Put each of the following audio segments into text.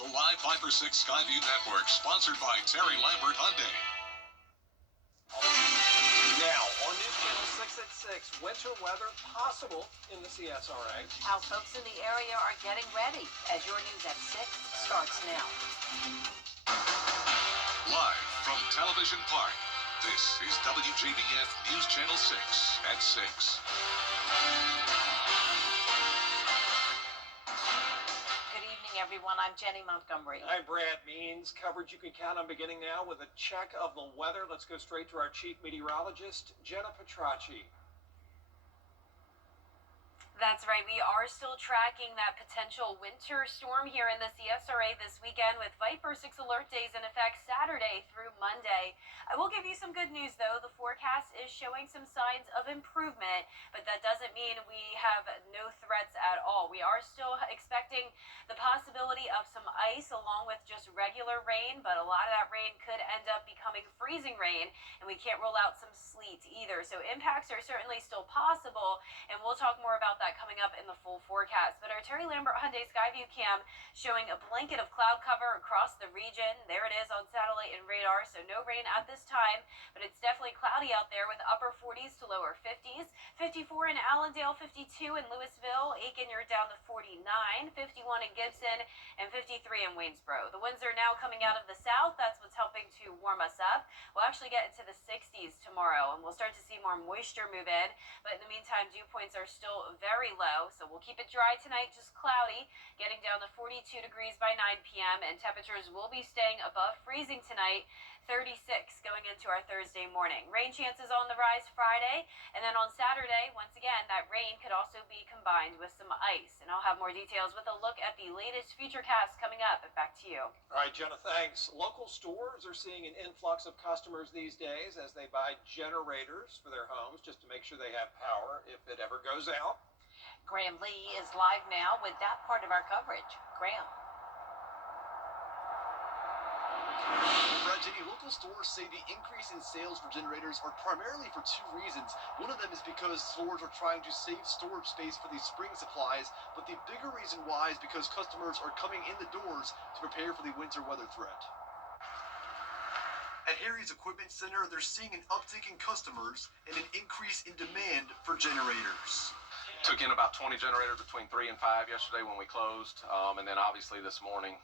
The live Viper 6 Skyview Network, sponsored by Terry Lambert Hyundai. Now, on News Channel 6 at 6, winter weather possible in the CSRA. How folks in the area are getting ready as your News at 6 starts now. Live from Television Park, this is WJBF News Channel 6 at 6. Everyone, I'm Jenny Montgomery. I'm Brad Means. Coverage you can count on beginning now with a check of the weather. Let's go straight to our chief meteorologist, Jenna Petracci. That's right. We are still tracking that potential winter storm here in the CSRA this weekend with Viper 6 alert days in effect Saturday through Monday. I will give you some good news, though. The forecast is showing some signs of improvement, but that doesn't mean we have no threats at all. We are still expecting the possibility of some ice along with just regular rain, but a lot of that rain could end up becoming freezing rain, and we can't rule out some sleet either. So impacts are certainly still possible, and we'll talk more about that coming up in the full forecast. But our Terry Lambert Hyundai Skyview cam showing a blanket of cloud cover across the region. There it is on satellite and radar, so no rain at this time, but it's definitely cloudy out there with upper 40s to lower 50s. 54 in Allendale, 52 in Louisville. Aiken, you're down to 49, 51 in Gibson, and 53 in Waynesboro. The winds are now coming out of the south. That's what's helping to warm us up. We'll actually get into the 60s tomorrow, and we'll start to see more moisture move in. But in the meantime, dew points are still very low, so we'll keep it dry tonight, just cloudy, getting down to 42 degrees by 9 p.m., and temperatures will be staying above freezing tonight, 36 going into our Thursday morning. Rain chances on the rise Friday, and then on Saturday, once again, that rain could also be combined with some ice. And I'll have more details with a look at the latest futurecast coming up. Back to you. All right, Jenna, thanks. Local stores are seeing an influx of customers these days as they buy generators for their homes just to make sure they have power if it ever goes out. Graham Lee is live now with that part of our coverage. Graham. Brad, Jenny, local stores say the increase in sales for generators are primarily for two reasons. One of them is because stores are trying to save storage space for these spring supplies, but the bigger reason why is because customers are coming in the doors to prepare for the winter weather threat. At Harry's Equipment Center, they're seeing an uptick in customers and an increase in demand for generators. Took in about 20 generators between 3 and 5 yesterday when we closed, and then obviously this morning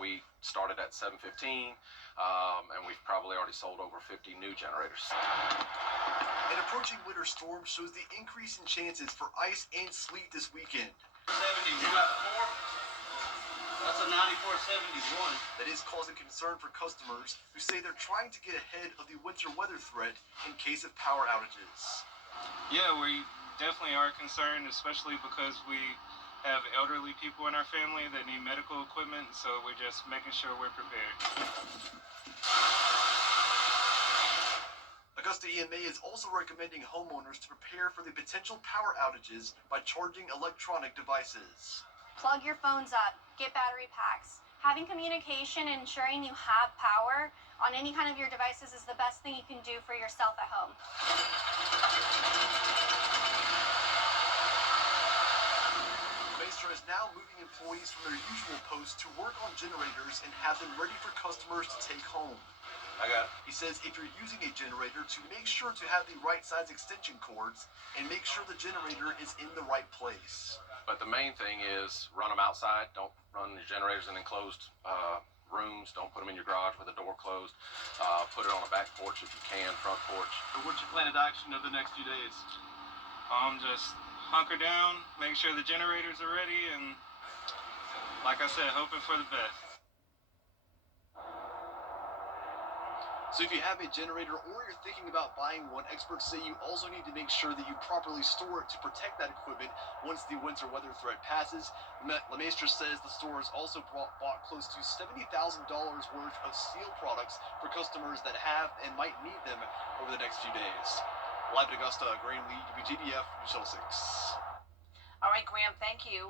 we started at 7:15, and we've probably already sold over 50 new generators. An approaching winter storm shows the increase in chances for ice and sleet this weekend. 70, you got 4? That's a 94-71. That is causing concern for customers who say they're trying to get ahead of the winter weather threat in case of power outages. Yeah, we definitely are concerned, especially because we have elderly people in our family that need medical equipment, so we're just making sure we're prepared. Augusta EMA is also recommending homeowners to prepare for the potential power outages by charging electronic devices. Plug your phones up, get battery packs. Having communication and ensuring you have power on any kind of your devices is the best thing you can do for yourself at home. Is now moving employees from their usual posts to work on generators and have them ready for customers to take home. I got it. He says if you're using a generator, to make sure to have the right size extension cords and make sure the generator is in the right place. But the main thing is run them outside. Don't run your generators in enclosed rooms. Don't put them in your garage with the door closed. Put it on a back porch if you can, front porch. So what's your plan of action over the next few days? Just hunker down, make sure the generators are ready, and like I said, hoping for the best. So if you have a generator or you're thinking about buying one, experts say you also need to make sure that you properly store it to protect that equipment once the winter weather threat passes. LeMaistre says the store has also bought close to $70,000 worth of steel products for customers that have and might need them over the next few days. Live at Augusta, Graham Lee, WJBF, News Channel 6. All right, Graham, thank you.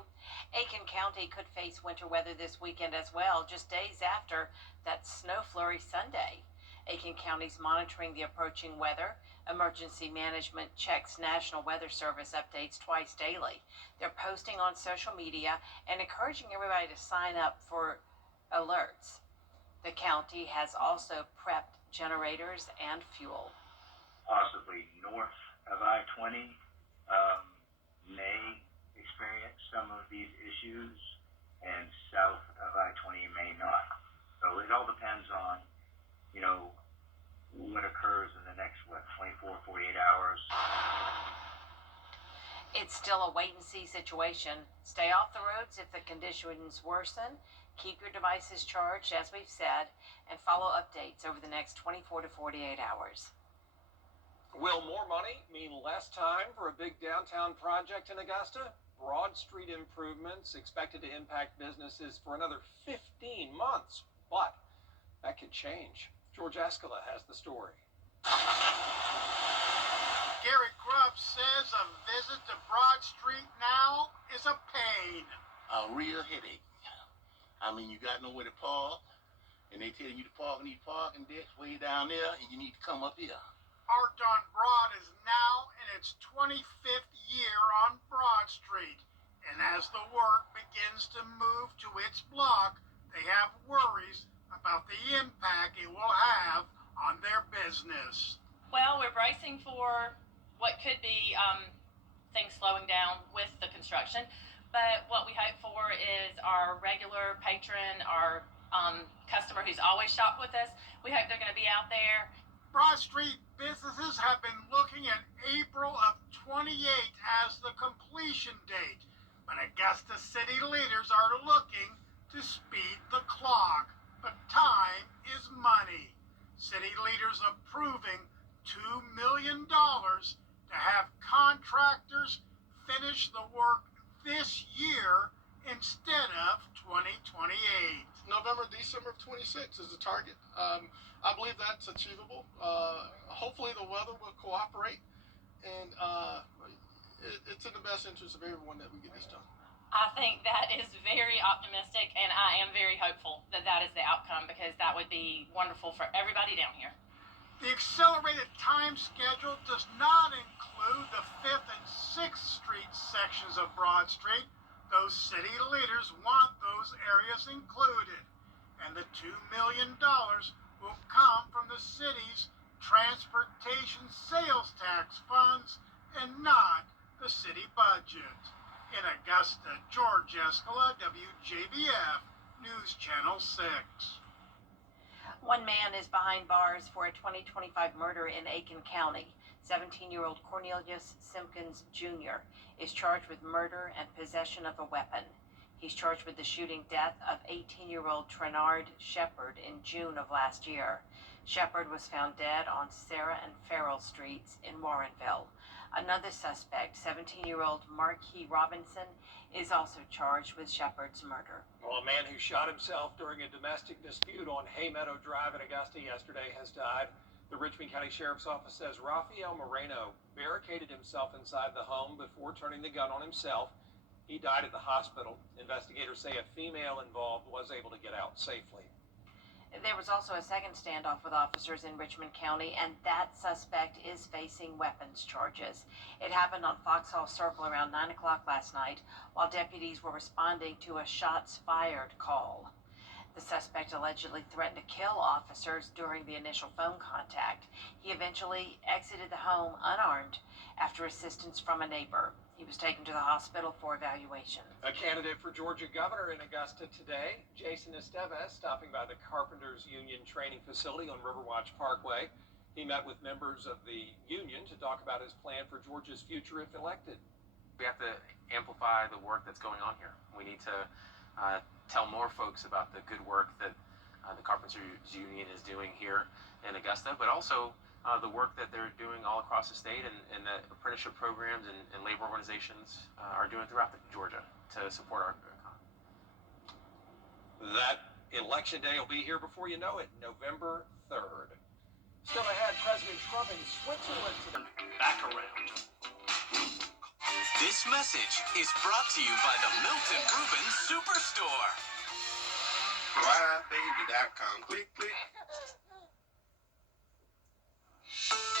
Aiken County could face winter weather this weekend as well, just days after that snow flurry Sunday. Aiken County's monitoring the approaching weather. Emergency Management checks National Weather Service updates twice daily. They're posting on social media and encouraging everybody to sign up for alerts. The county has also prepped generators and fuel. Possibly north of I-20 may experience some of these issues, and south of I-20 may not. So it all depends on, what occurs in the next, 24, 48 hours. It's still a wait-and-see situation. Stay off the roads if the conditions worsen. Keep your devices charged, as we've said, and follow updates over the next 24 to 48 hours. Will more money mean less time for a big downtown project in Augusta? Broad Street improvements expected to impact businesses for another 15 months, but that could change. George Escala has the story. Gary Grubb says a visit to Broad Street now is a pain. A real headache. I mean, you got nowhere to park, and they tell you to park in these parking decks way down there, and you need to come up here. Art on Broad is now in its 25th year on Broad Street, and as the work begins to move to its block, they have worries about the impact it will have on their business. Well, we're bracing for what could be things slowing down with the construction, but what we hope for is our regular patron, our customer who's always shopped with us, we hope they're going to be out there. Broad Street businesses have been looking at April of 28 as the completion date, but Augusta city leaders are looking to speed the clock. But time is money. City leaders approving $2 million to have contractors finish the work this year instead of 2028. November, December of 26 is the target. I believe that's achievable. Hopefully the weather will cooperate, and it's in the best interest of everyone that we get this done. I think that is very optimistic, and I am very hopeful that that is the outcome, because that would be wonderful for everybody down here. The accelerated time schedule does not include the 5th and 6th Street sections of Broad Street. Those city leaders want those areas included, and the $2 million will come from the city's transportation sales tax funds and not the city budget. In Augusta, George Escala, WJBF, News Channel 6. One man is behind bars for a 2025 murder in Aiken County. 17-year-old Cornelius Simpkins Jr. is charged with murder and possession of a weapon. He's charged with the shooting death of 18-year-old Trenard Shepard in June of last year. Shepard was found dead on Sarah and Farrell Streets in Warrenville. Another suspect, 17-year-old Marquis Robinson, is also charged with Shepard's murder. Well, a man who shot himself during a domestic dispute on Haymeadow Drive in Augusta yesterday has died. The Richmond County Sheriff's Office says Rafael Moreno barricaded himself inside the home before turning the gun on himself. He died at the hospital. Investigators say a female involved was able to get out safely. There was also a second standoff with officers in Richmond County, and that suspect is facing weapons charges. It happened on Foxhall Circle around 9 o'clock last night while deputies were responding to a shots fired call. The suspect allegedly threatened to kill officers during the initial phone contact. He eventually exited the home unarmed after assistance from a neighbor. He was taken to the hospital for evaluation. A candidate for Georgia governor in Augusta today, Jason Estevez, stopping by the Carpenters Union Training Facility on Riverwatch Parkway. He met with members of the union to talk about his plan for Georgia's future if elected. We have to amplify the work that's going on here. We need to tell more folks about the good work that the Carpenters Union is doing here in Augusta, but also the work that they're doing all across the state and the apprenticeship programs and labor organizations are doing throughout Georgia to support our economy. That election day will be here before you know it, November 3rd. Still ahead, President Trump in Switzerland today. Back around. This message is brought to you by the Milton Rubin Superstore. Flybaby.com. Click, click.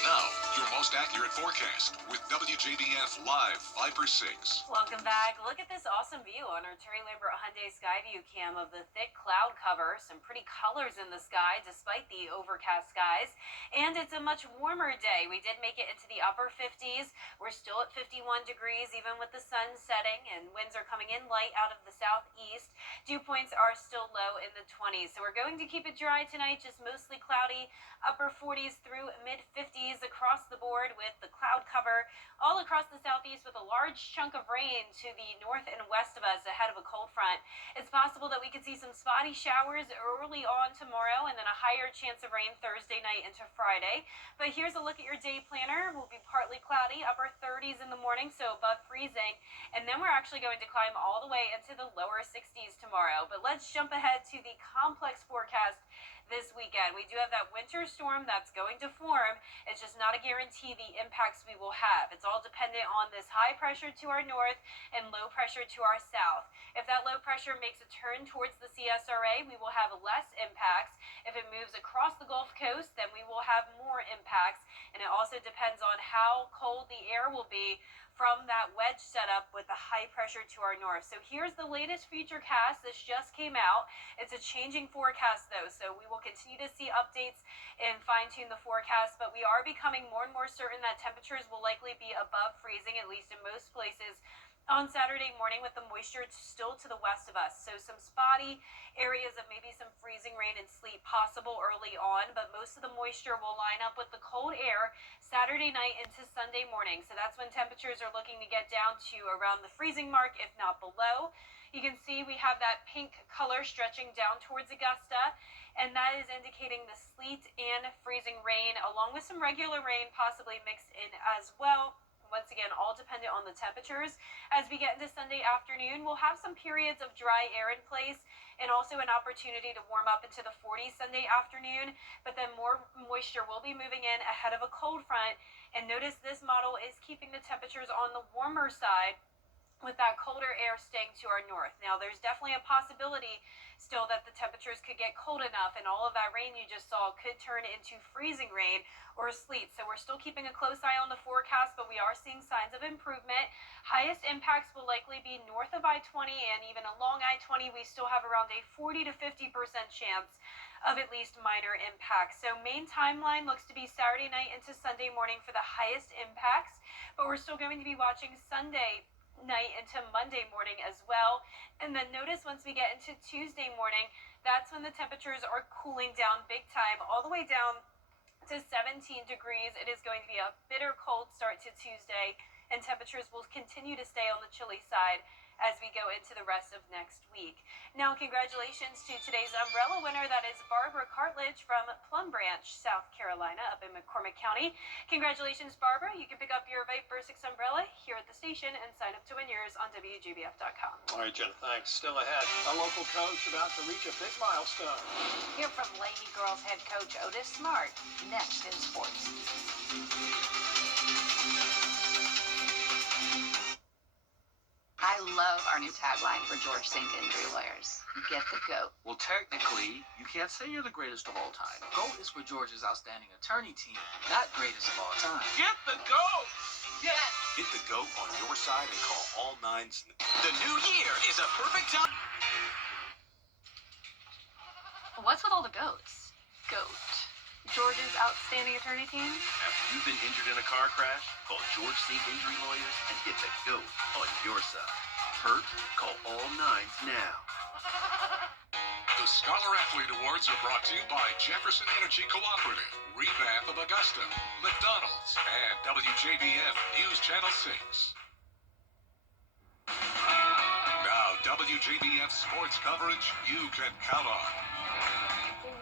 Now, your most accurate forecast with WJBF Live Viper 6. Welcome back. Look at this awesome view on our Terry Lambert Hyundai Skyview cam of the thick cloud cover. Some pretty colors in the sky despite the overcast skies. And it's a much warmer day. We did make it into the upper 50s. We're still at 51 degrees even with the sun setting, and winds are coming in light out of the southeast. Dew points are still low in the 20s. So we're going to keep it dry tonight, just mostly cloudy. Upper 40s through mid 50s across the board with the cloud cover all across the southeast, with a large chunk of rain to the north and west of us ahead of a cold front. It's possible that we could see some spotty showers early on tomorrow, and then a higher chance of rain Thursday night into Friday. But here's a look at your day planner. We'll be partly cloudy, upper 30s in the morning, so above freezing. And then we're actually going to climb all the way into the lower 60s tomorrow. But let's jump ahead to the complex forecast this weekend. We do have that winter storm that's going to form. It's just not a guarantee the impacts we will have. It's all dependent on this high pressure to our north and low pressure to our south. If that low pressure makes a turn towards the CSRA, we will have less impacts. If it moves across the Gulf Coast, then we will have more impacts. And it also depends on how cold the air will be from that wedge setup with the high pressure to our north. So here's the latest futurecast. This just came out. It's a changing forecast though, so we will continue to see updates and fine-tune the forecast, but we are becoming more and more certain that temperatures will likely be above freezing, at least in most places, on Saturday morning, with the moisture still to the west of us. So some spotty areas of maybe some freezing rain and sleet possible early on, but most of the moisture will line up with the cold air Saturday night into Sunday morning. So that's when temperatures are looking to get down to around the freezing mark, if not below. You can see we have that pink color stretching down towards Augusta, and that is indicating the sleet and freezing rain, along with some regular rain possibly mixed in as well. Once again, all dependent on the temperatures. As we get into Sunday afternoon, we'll have some periods of dry air in place and also an opportunity to warm up into the 40s Sunday afternoon, but then more moisture will be moving in ahead of a cold front. And notice this model is keeping the temperatures on the warmer side, with that colder air staying to our north. Now, there's definitely a possibility still that the temperatures could get cold enough and all of that rain you just saw could turn into freezing rain or sleet. So we're still keeping a close eye on the forecast, but we are seeing signs of improvement. Highest impacts will likely be north of I-20 and even along I-20. We still have around a 40 to 50% chance of at least minor impacts. So main timeline looks to be Saturday night into Sunday morning for the highest impacts, but we're still going to be watching Sunday night into Monday morning as well. And then notice once we get into Tuesday morning, that's when the temperatures are cooling down big time, all the way down to 17 degrees. It is going to be a bitter cold start to Tuesday, and temperatures will continue to stay on the chilly side as we go into the rest of next week. Now, congratulations to today's umbrella winner. That is Barbara Cartledge from Plum Branch, South Carolina, up in McCormick County. Congratulations, Barbara. You can pick up your Viper 6 umbrella here at the station and sign up to win yours on WJBF.com. All right, Jen, thanks. Still ahead, a local coach about to reach a big milestone. Hear from Lady Girls head coach Otis Smart next in sports. I love our new tagline for George St. Injury Lawyers. Get the GOAT. Well, technically, you can't say you're the greatest of all time. GOAT is for George's outstanding attorney team, not greatest of all time. Get the GOAT! Yes. Get the GOAT on your side and call all nines. The new year is a perfect time. What's with all the goats? GOAT. George's outstanding attorney team? After you've been injured in a car crash, call George St. Injury Lawyers and get the GOAT on your side. Hurt? Call all nines now. The Scholar Athlete Awards are brought to you by Jefferson Energy Cooperative, Rebath of Augusta, McDonald's, and WJBF News Channel 6. Now, WJBF sports coverage you can count on.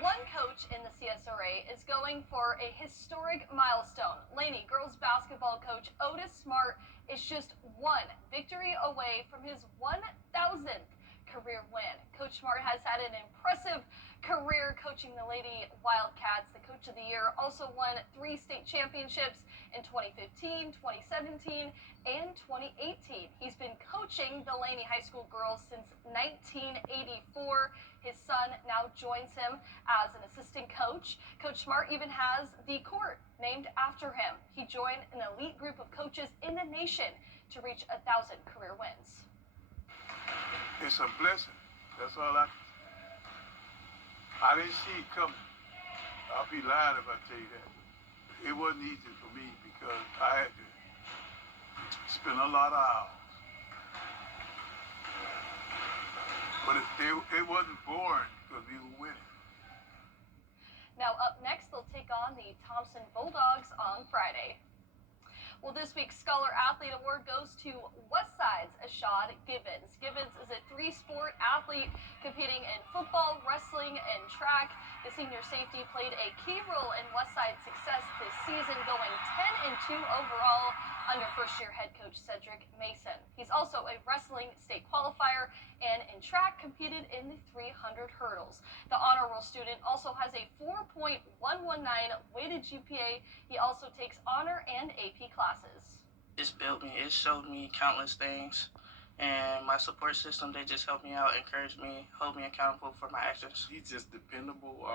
One coach in the CSRA is going for a historic milestone. Laney girls basketball coach Otis Smart is just one victory away from his 1,000th career win. Coach Smart has had an impressive career coaching the Lady Wildcats. The Coach of the Year also won 3 state championships in 2015, 2017, and 2018. He's been coaching the Laney High School girls since 1984. His son now joins him as an assistant coach. Coach Smart even has the court named after him. He joined an elite group of coaches in the nation to reach 1,000 career wins. It's a blessing. That's all I can say. I didn't see it coming. I'll be lying if I tell you that. It wasn't easy for me because I had to spend a lot of hours. But it wasn't boring because we were winning. Now up next, they'll take on the Thompson Bulldogs on Friday. Well, this week's Scholar Athlete Award goes to Westside's Ashad Gibbons. Gibbons is a three-sport athlete competing in football, wrestling, and track. The senior safety played a key role in Westside's success this season, going 10-2 overall under first-year head coach Cedric Mason. He's also a wrestling state qualifier and in track competed in the 300 hurdles. The honor roll student also has a 4.119 weighted GPA. He also takes honor and AP classes. It's built me, it showed me countless things, and my support system, they just helped me out, encouraged me, hold me accountable for my actions. He's just dependable,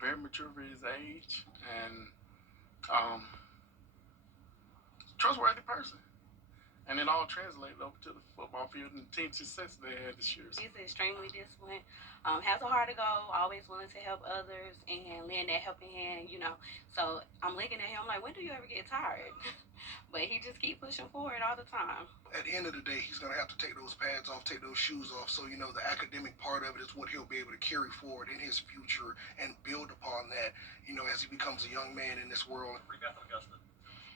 very mature for his age, and trustworthy person. And it all translated over to the football field and team success they had this year. He's extremely disciplined, has a heart to go, always willing to help others and lend that helping hand, So I'm looking at him like, when do you ever get tired? But he just keep pushing forward all the time. At the end of the day, he's going to have to take those pads off, take those shoes off. So, the academic part of it is what he'll be able to carry forward in his future and build upon that, as he becomes a young man in this world.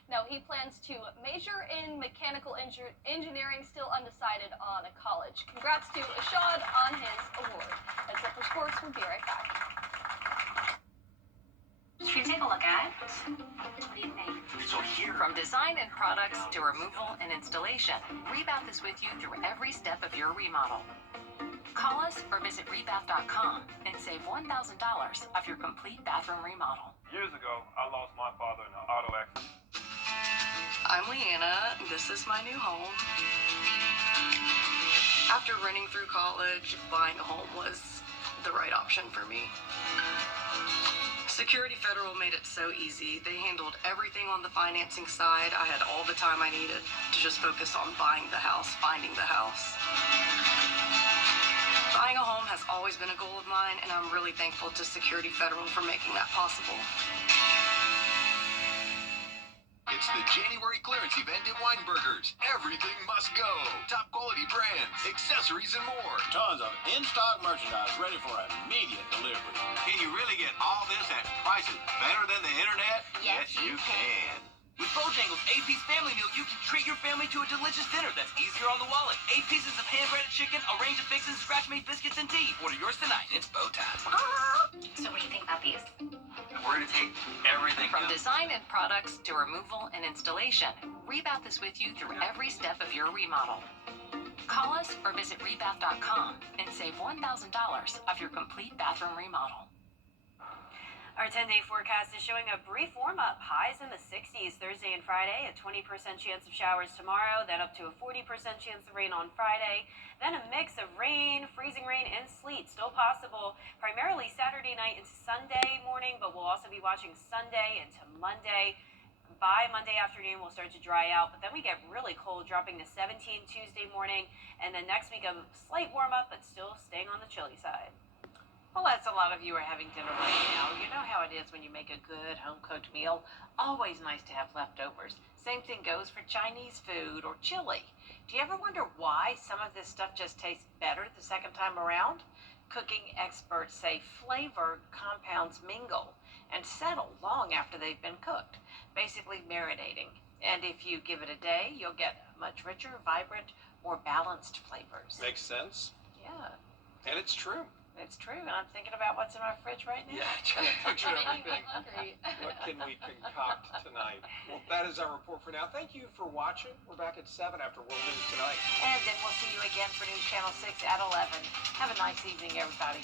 Now, he plans to major in mechanical engineering, still undecided on a college. Congrats to Ashad on his award. That's it for sports. We'll be right back. Should we take a look at? What do you think? So here, From design and products to removal and installation, Rebath is with you through every step of your remodel. Call us or visit rebath.com and save $1,000 off your complete bathroom remodel. Years ago, I lost my father in an auto accident. I'm Leanna. This is my new home. After running through college, buying a home was the right option for me. Security Federal made it so easy. They handled everything on the financing side. I had all the time I needed to just focus on buying the house, finding the house. Buying a home has always been a goal of mine, and I'm really thankful to Security Federal for making that possible. It's the January clearance event at Weinberger's. Everything must go. Top quality brands, accessories, and more. Tons of in-stock merchandise ready for immediate delivery. can you really get all this at prices better than the internet? Yes, you can. With Bojangles' 8-piece family meal, you can treat your family to a delicious dinner that's easier on the wallet. 8 pieces of hand-breaded chicken, a range of fixins, scratch-made biscuits, and tea. Order yours tonight. It's bow time. So what do you think about these? We're going to take everything From design and products to removal and installation, Rebath is with you through every step of your remodel. Call us or visit rebath.com and save $1,000 off your complete bathroom remodel. Our 10-day forecast is showing a brief warm-up. Highs in the 60s Thursday and Friday, a 20% chance of showers tomorrow, then up to a 40% chance of rain on Friday. Then a mix of rain, freezing rain, and sleet still possible, primarily Saturday night into Sunday morning, but we'll also be watching Sunday into Monday. By Monday afternoon, we'll start to dry out, but then we get really cold, dropping to 17 Tuesday morning, and then next week a slight warm-up, but still staying on the chilly side. Well, that's a lot of you are having dinner right now. You know how it is when you make a good home-cooked meal. Always nice to have leftovers. Same thing goes for Chinese food or chili. Do you ever wonder why some of this stuff just tastes better the second time around? Cooking experts say flavor compounds mingle and settle long after they've been cooked, basically marinating. And if you give it a day, you'll get much richer, vibrant, more balanced flavors. Makes sense. Yeah. And it's true. It's true, and I'm thinking about what's in my fridge right now. Yeah, trying to picture Making me everything. hungry. What can we concoct tonight? Well, that is our report for now. Thank you for watching. We're back at 7 after World News Tonight. And then we'll see you again for News Channel 6 at 11. Have a nice evening, everybody.